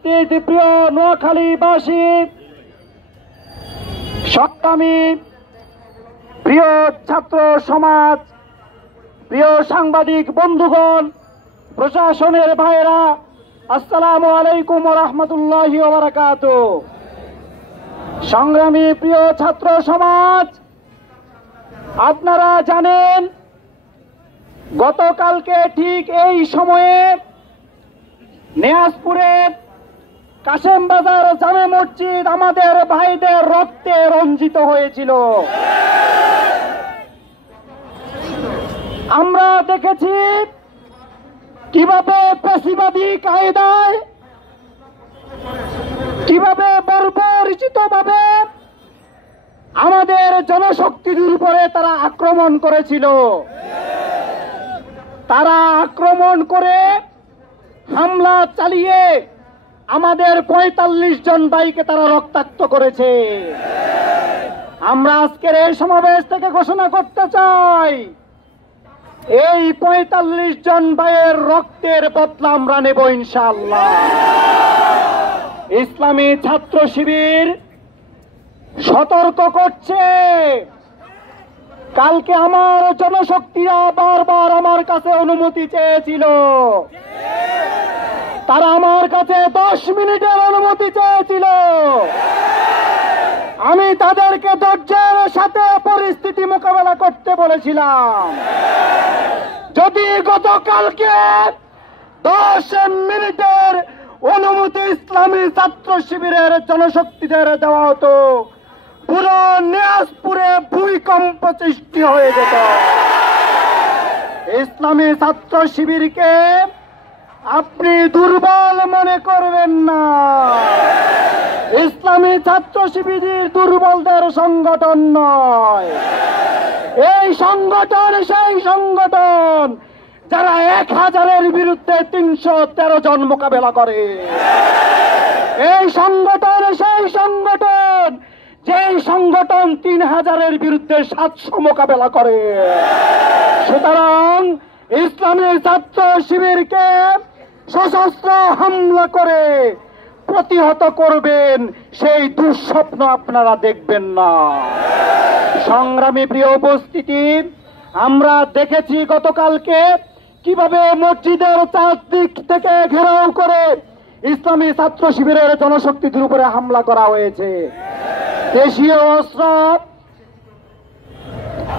প্রিয় নোয়াখালীবাসী, সংগ্রামী প্রিয় ছাত্র সমাজ, প্রিয় সাংবাদিক বন্ধুগণ, প্রশাসনের ভাইরা, আসসালামু আলাইকুম ওয়া রাহমাতুল্লাহি ওয়া বারাকাতুহু। সংগ্রামী প্রিয় ছাত্র সমাজ, আপনারা জানেন গতকালকে ঠিক এই সময়ে নিয়াজপুরের কাশেম বাজার জামে মসজিদ আমাদের ভাইদের রক্তে রঞ্জিত হয়েছিল। আমরা দেখেছি কিভাবে পেশিবাদী কায়দায়, কিভাবে বর্বরচিতভাবে আমাদের জনশক্তির উপরে তারা আক্রমণ করেছিল। তারা আক্রমণ করে হামলা চালিয়ে আমাদের ৪৫ জন ভাইকে তারা রক্তাক্ত করেছে। আমরা আজকের এই সমাবেশ থেকে ঘোষণা করতে চাই, এই ৪৫ জন ভাইয়ের রক্তের বদলা আমরা নেব ইনশাআল্লাহ। ইসলামী ছাত্র শিবির সতর্ক করছে, কালকে আমার জনশক্তিরা বারবার আমার কাছে অনুমতি চেয়েছিল। তারা আমার কাছে 10 মিনিটের অনুমতি চেয়েছিল। আমি তাদেরকে ধৈর্যের সাথে পরিস্থিতি মোকাবেলা করতে বলেছিলাম। যদি গতকালকে 10 মিনিটের অনুমতি ইসলামী ছাত্র শিবিরের জনশক্তিদের দেওয়া হতো, পুরো নিয়াজপুরে ভূমিকম্প সৃষ্টি হয়ে যেত। ইসলামী ছাত্র শিবিরকে আপনি দুর্বল মনে করবেন না। ইসলামী ছাত্র শিবির দুর্বলদের সংগঠন নয়। এই সংগঠন সেই সংগঠন যারা 1000-এর বিরুদ্ধে 313 জন মোকাবেলা করে। এই সংগঠন সেই সংগঠন যেই সংগঠন 3000-এর বিরুদ্ধে 700 মোকাবেলা করে। সুতরাং ইসলামী ছাত্র শিবিরকে সশস্ত্র হামলা করে প্রতিহত করবেন, সেই দুঃস্বপ্ন আপনারা দেখবেন না। সংগ্রামী প্রিয় উপস্থিতি, আমরা দেখেছি গতকালকে কিভাবে মসজিদের চারদিক থেকে ঘেরাও করে ইসলামী ছাত্র শিবিরের জনশক্তিদের উপরে হামলা করা হয়েছে। দেশীয় অস্ত্র,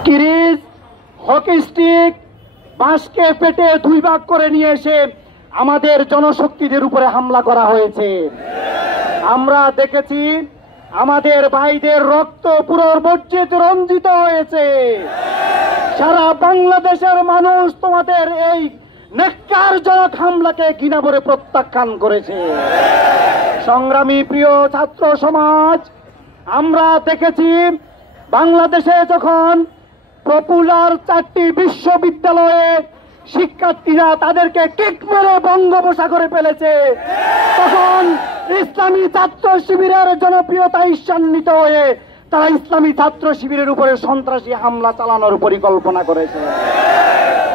কিরিচ, হকি স্টিক, বাঁশকে পেটে 2 ভাগ করে নিয়ে এসে আমাদের জনশক্তিদের উপরে হামলা করা হয়েছে। আমরা দেখেছি আমাদের ভাইদের রক্ত পুরো মসজিদ রঞ্জিত হয়েছে। সারা বাংলাদেশের মানুষ তোমাদের এই নেককারজনক হামলাকে ঘৃণা ভরে প্রত্যাখ্যান করেছে। সংগ্রামী প্রিয় ছাত্র সমাজ, আমরা দেখেছি বাংলাদেশে যখন পপুলার 4টি বিশ্ববিদ্যালয়ে শিক্ষার্থীরা তাদেরকে কিক মেরে বঙ্গোপসাগরে ফেলেছে, তখন ইসলামী ছাত্র শিবিরের জনপ্রিয়তা ঈর্ষান্বিত হয়ে তারা ইসলামী ছাত্র শিবিরের উপরে সন্ত্রাসী হামলা চালানোর পরিকল্পনা করেছে।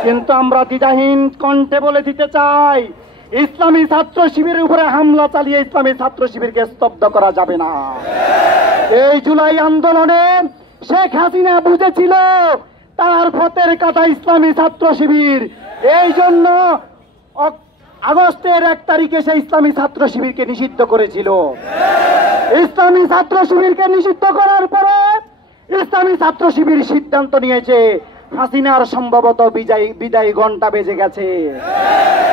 কিন্তু আমরা দ্বিধাহীন কণ্ঠে বলে দিতে চাই, ইসলামী ছাত্র শিবিরের উপরে হামলা চালিয়ে ইসলামী ছাত্র শিবিরকে স্তব্ধ করা যাবে না। এই জুলাই আন্দোলনে শেখ হাসিনা বুঝেছিল তার পথের কাটা ইসলামী ছাত্র শিবির। এই জন্য আগস্টের 1 তারিখে সে ইসলামী ছাত্র শিবিরকে নিষিদ্ধ করেছিল। ইসলামী ছাত্র শিবিরকে নিষিদ্ধ করার পরে ইসলামী ছাত্র শিবির সিদ্ধান্ত নিয়েছে, হাসিনার সম্ভবত বিদায় ঘন্টা বেজে গেছে।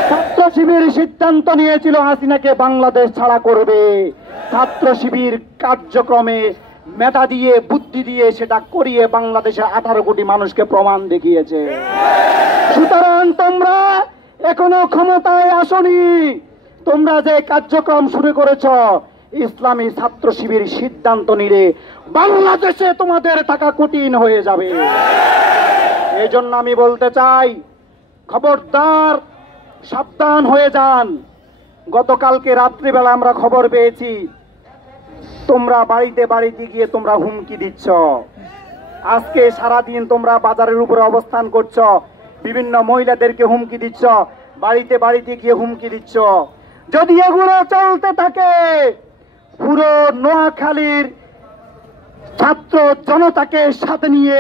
ছাত্র শিবির সিদ্ধান্ত নিয়েছিল হাসিনাকে বাংলাদেশ ছাড়া করবে। ছাত্র শিবির কার্যক্রমে মেধা দিয়ে, বুদ্ধি দিয়ে সেটা করিয়ে বাংলাদেশের 18 কোটি মানুষকে প্রমাণ দেখিয়েছে। সুতরাং তোমরা এখনো ক্ষমতায় আসনি, তোমরা যে কার্যক্রম শুরু করেছ, ইসলামী ছাত্র শিবির সিদ্ধান্ত নিলে বাংলাদেশে তোমাদের থাকা কঠিন হয়ে যাবে। এই জন্য আমি বলতে চাই, খবরদার, সাবধান হয়ে যান। গতকালকে রাত্রিবেলা আমরা খবর পেয়েছি তোমরা বাড়িতে বাড়িতে গিয়ে তোমরা হুমকি দিচ্ছ। আজকে সারাদিন তোমরা বাজারের উপরে অবস্থান করছ, বিভিন্ন মহিলাদেরকে হুমকি দিচ্ছ, বাড়িতে বাড়িতে গিয়ে হুমকি দিচ্ছ। যদি এগুলো চলতে থাকে, পুরো নোয়াখালীর ছাত্র জনতাকে সাথে নিয়ে,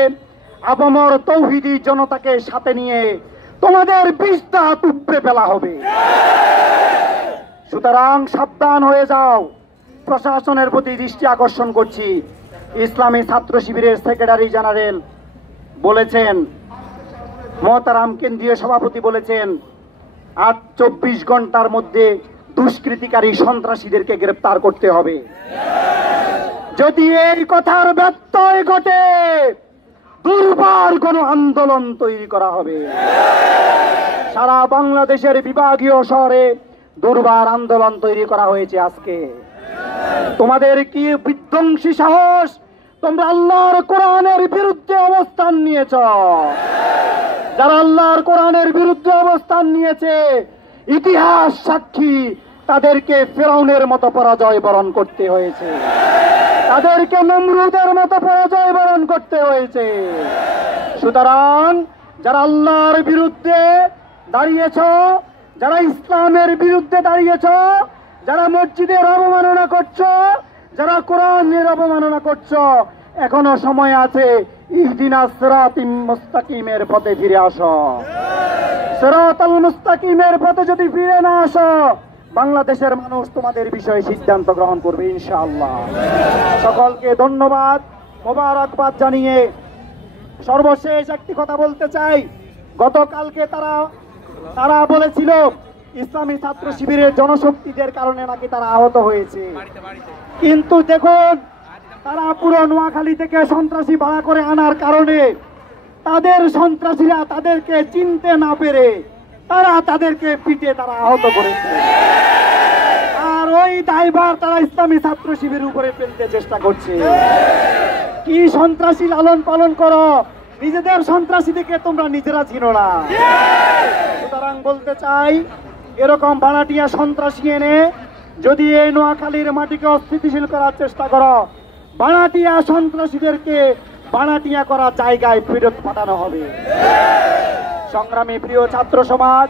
আপামর তৌহিদি জনতাকে সাথে নিয়ে তোমাদের বিস্তা উপড়ে ফেলা হবে। সুতরাং সাবধান হয়ে যাও। প্রশাসনের প্রতি দৃষ্টি আকর্ষণ করছি। ইসলামী ছাত্র শিবিরের সেক্রেটারি জেনারেল বলেছেন, মোহতারাম কেন্দ্রীয় সভাপতি বলেছেন, আজ 24 ঘন্টার মধ্যে দুষ্কৃতিকারী সন্ত্রাসীদেরকে গ্রেপ্তার করতে হবে। যদি এই কথার ব্যত্যয় ঘটে, দুর্বার গণ আন্দোলন তৈরি করা হবে। সারা বাংলাদেশের বিভাগীয় শহরে দুর্বার আন্দোলন তৈরি করা হয়েছে আজকে। তোমাদের কি বিধ্বংসী সাহস! তোমরা আল্লাহর কোরআনের বিরুদ্ধে অবস্থান নিয়েছ। যারা আল্লাহর কোরআনের বিরুদ্ধে অবস্থান নিয়েছে, ইতিহাস সাক্ষী, তাদেরকে ফিরআউনের মতো পরাজয় বরণ করতে হয়েছে, তাদেরকে নমরুদের মতো পরাজয় বরণ করতে হয়েছে। সুতরাং যারা আল্লাহর বিরুদ্ধে দাঁড়িয়েছ, যারা ইসলামের বিরুদ্ধে দাঁড়িয়েছ, যারা মসজিদের অবমাননা করছো, যারা কোরআনের অবমাননা করছো, এখনো সময় আছে। ইহদিনাস সিরাতাল মুস্তাকিমের পথে ফিরে আসো। সিরাতাল মুস্তাকিমের পথে যদি ফিরে না আসো, বাংলাদেশের মানুষ তোমাদের বিষয়ে সিদ্ধান্ত গ্রহণ করবে ইনশাআল্লাহ। সকলকে ধন্যবাদ, মোবারকবাদ জানিয়ে সর্বশেষ একটি কথা বলতে চাই। গতকালকে তারা বলেছিল ইসলামী ছাত্র শিবিরের জনশক্তিদের কারণে নাকি তারা আহত হয়েছে। কিন্তু দেখুন, তারা পুরো নোয়াখালী থেকে সন্ত্রাসী ভাড়া করে আনার কারণে তাদের সন্ত্রাসীরা তাদেরকে চিনতে না পেরে তাদেরকে পিটে তারা আহত করেছে। আর ওই দায়ভার তারা ইসলামী ছাত্র শিবিরের উপরে ফেলতে চেষ্টা করছে। কি সন্ত্রাসী লালন পালন করো, নিজেদের সন্ত্রাসী থেকে তোমরা নিজেরা চিনো না। সুতরাং বলতে চাই, এরকম ভাড়াটিয়া সন্ত্রাসী এনে যদি এই নোয়াখালীর মাটিকে অস্থিতিশীল করার চেষ্টা করো, ভাড়াটিয়া সন্ত্রাসীদেরকে ভাড়াটিয়া করার জায়গায় ফেরত পাঠানো হবে। সংগ্রামী প্রিয় ছাত্র সমাজ,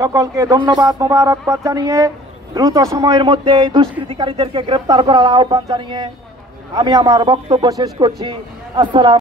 সকলকে ধন্যবাদ, মোবারকবাদ জানিয়ে দ্রুত সময়ের মধ্যে এই দুষ্কৃতিকারীদেরকে গ্রেপ্তার করার আহ্বান জানিয়ে আমি আমার বক্তব্য শেষ করছি। আসসালাম।